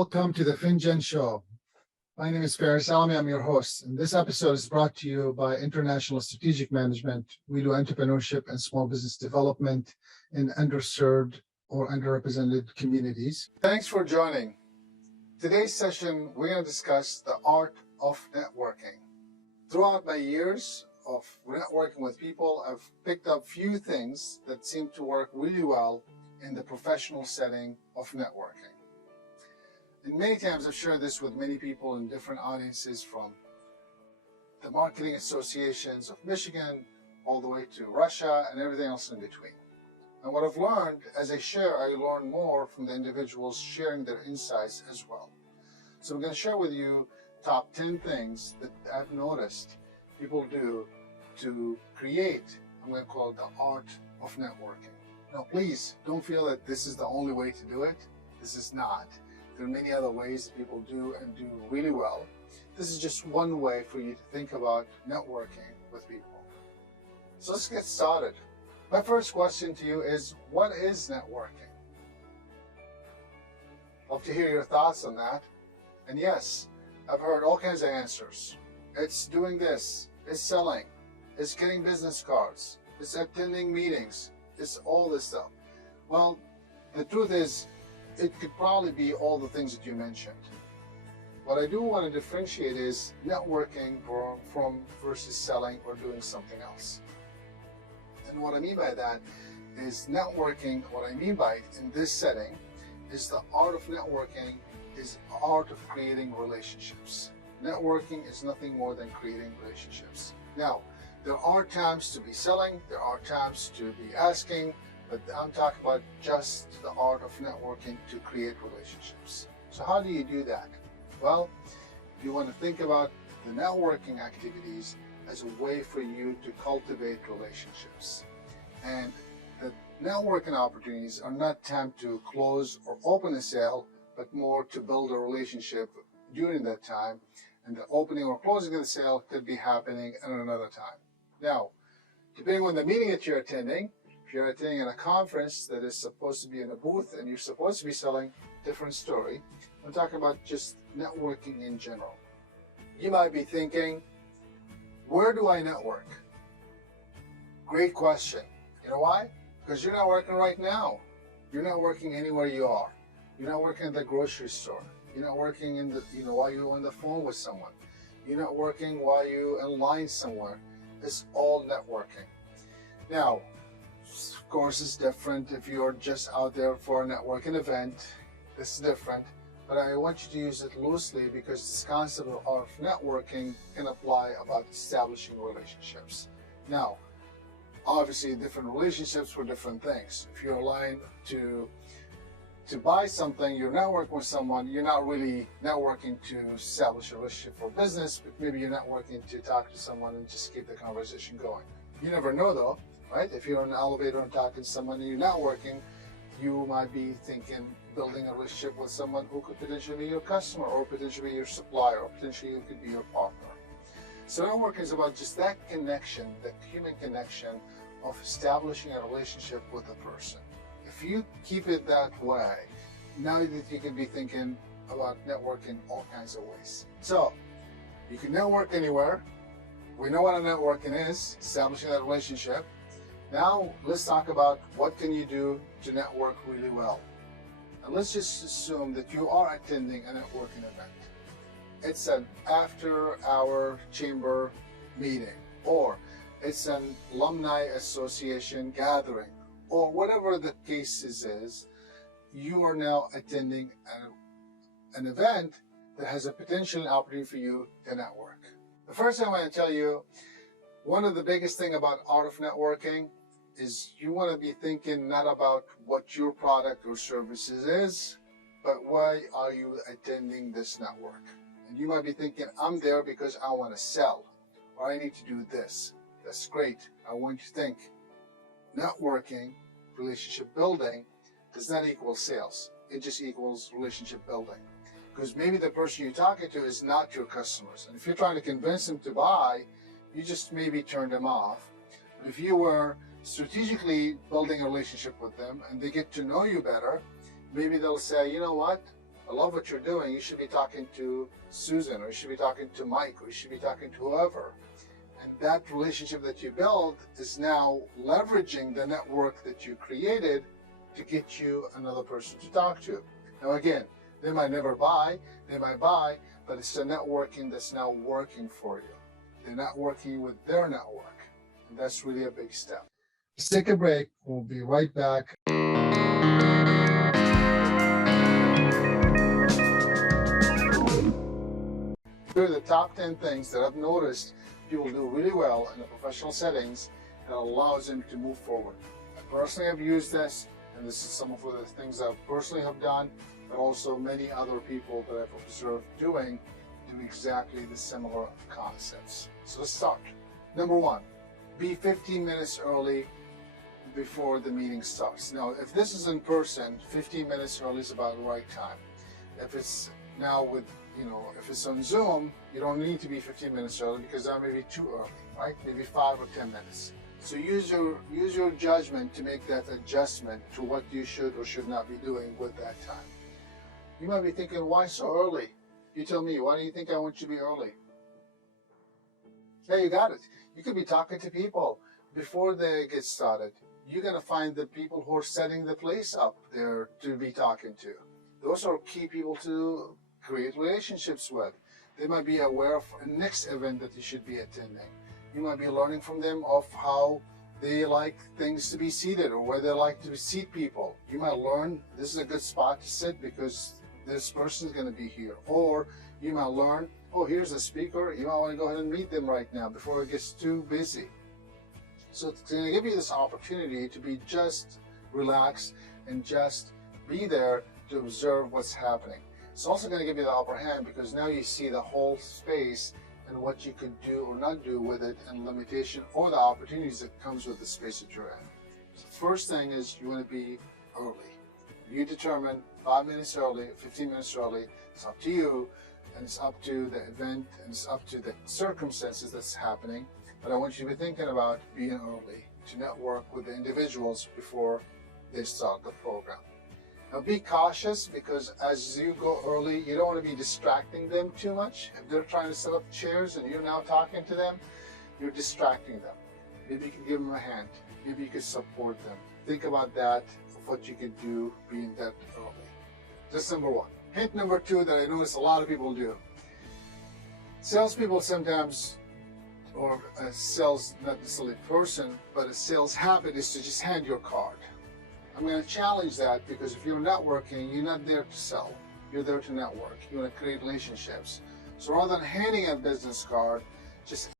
Welcome to the Finjan Show. My name is Faris Alami. I'm your host. And this episode is brought to you by International Strategic Management. We do entrepreneurship and small business development in underserved or underrepresented communities. Thanks for joining. Today's session, we're going to discuss the art of networking. Throughout my years of networking with people, I've picked up few things that seem to work really well in the professional setting of networking. And many times I've shared this with many people in different audiences, from the marketing associations of Michigan all the way to Russia and everything else in between. And what I've learned as I share, I learn more from the individuals sharing their insights as well. So I'm going to share with you top 10 things that I've noticed people do to create, I'm going to call it the art of networking. Now, please don't feel that this is the only way to do it. This is not. There are many other ways that people do and do really well. This is just one way for you to think about networking with people. So let's get started. My first question to you is, what is networking? Love to hear your thoughts on that. And yes, I've heard all kinds of answers. It's doing this, it's selling, it's getting business cards, it's attending meetings, it's all this stuff. Well, the truth is, it could probably be all the things that you mentioned. What I do want to differentiate is networking from versus selling or doing something else. And what I mean by that is networking, what I mean by it in this setting is the art of networking is the art of creating relationships. Networking is nothing more than creating relationships. Now, there are times to be selling, there are times to be asking, but I'm talking about just the art of networking to create relationships. So how do you do that? Well, you want to think about the networking activities as a way for you to cultivate relationships. And the networking opportunities are not time to close or open a sale, but more to build a relationship during that time. And the opening or closing of the sale could be happening at another time. Now, depending on the meeting that you're attending, if you're attending a conference that is supposed to be in a booth and you're supposed to be selling, different story. I'm talking about just networking in general. You might be thinking, where do I network? Great question. You know why? Because you're not working right now. You're not working anywhere you are. You're not working at the grocery store. You're not working in the, while you're on the phone with someone. You're not working while you're in line somewhere. It's all networking. Now, of course, it's different if you're just out there for a networking event. This is different, but I want you to use it loosely because this concept of networking can apply about establishing relationships. Now, obviously, different relationships for different things. If you're aligned to buy something, you're networking with someone, you're not really networking to establish a relationship for business, but maybe you're networking to talk to someone and just keep the conversation going. You never know though, right? If you're in an elevator and talking to someone and you're networking, you might be thinking building a relationship with someone who could potentially be your customer or potentially be your supplier or potentially it could be your partner. So networking is about just that connection, that human connection of establishing a relationship with a person. If you keep it that way, now that you can be thinking about networking all kinds of ways. So you can network anywhere. We know what a networking is, establishing that relationship. Now let's talk about what can you do to network really well. And let's just assume that you are attending a networking event. It's an after-hour chamber meeting, or it's an alumni association gathering, or whatever the case is, you are now attending an event that has a potential opportunity for you to network. The first thing I want to tell you, one of the biggest thing about art of networking is you want to be thinking not about what your product or services is, but why are you attending this network? And you might be thinking, I'm there because I want to sell, or I need to do this. That's great. I want you to think networking, relationship building, does not equal sales. It just equals relationship building. Because maybe the person you're talking to is not your customers. And if you're trying to convince them to buy, you just maybe turn them off. But if you were strategically building a relationship with them and they get to know you better, maybe they'll say, you know what, I love what you're doing. You should be talking to Susan, or you should be talking to Mike, or you should be talking to whoever. And that relationship that you build is now leveraging the network that you created to get you another person to talk to. Now again, they might never buy, they might buy, but it's the networking that's now working for you. They're not working with their network. And that's really a big step. Let's take a break. We'll be right back. Here are the top 10 things that I've noticed people do really well in the professional settings that allows them to move forward. I personally have used this, and this is some of the things I personally have done, but also many other people that I've observed doing do exactly the similar concepts. So let's start. Number one, be 15 minutes early before the meeting starts. Now, if this is in person, 15 minutes early is about the right time. If it's now with, if it's on Zoom, you don't need to be 15 minutes early because that may be too early, right? Maybe 5 or 10 minutes. So use your judgment to make that adjustment to what you should or should not be doing with that time. You might be thinking, why so early? You tell me, why do you think I want you to be early? Hey, you got it. You could be talking to people before they get started. You're going to find the people who are setting the place up there to be talking to. Those are key people to create relationships with. They might be aware of a next event that you should be attending. You might be learning from them of how they like things to be seated or where they like to seat people. You might learn this is a good spot to sit because this person is going to be here. Or you might learn, oh, here's a speaker. You might want to go ahead and meet them right now before it gets too busy. So it's going to give you this opportunity to be just relaxed and just be there to observe what's happening. It's also going to give you the upper hand because now you see the whole space and what you could do or not do with it and limitation or the opportunities that comes with the space that you're in. So the first thing is you want to be early. You determine 5 minutes early, 15 minutes early. It's up to you and it's up to the event and it's up to the circumstances that's happening. But I want you to be thinking about being early to network with the individuals before they start the program. Now be cautious because as you go early, you don't want to be distracting them too much. If they're trying to set up chairs and you're now talking to them, you're distracting them. Maybe you can give them a hand. Maybe you could support them. Think about that, of what you could do being that early. That's number one. Hint number two that I notice a lot of people do. Salespeople sometimes, or a sales, not necessarily person, but a sales habit is to just hand your card. I'm going to challenge that because if you're networking, you're not there to sell. You're there to network. You want to create relationships. So rather than handing a business card, just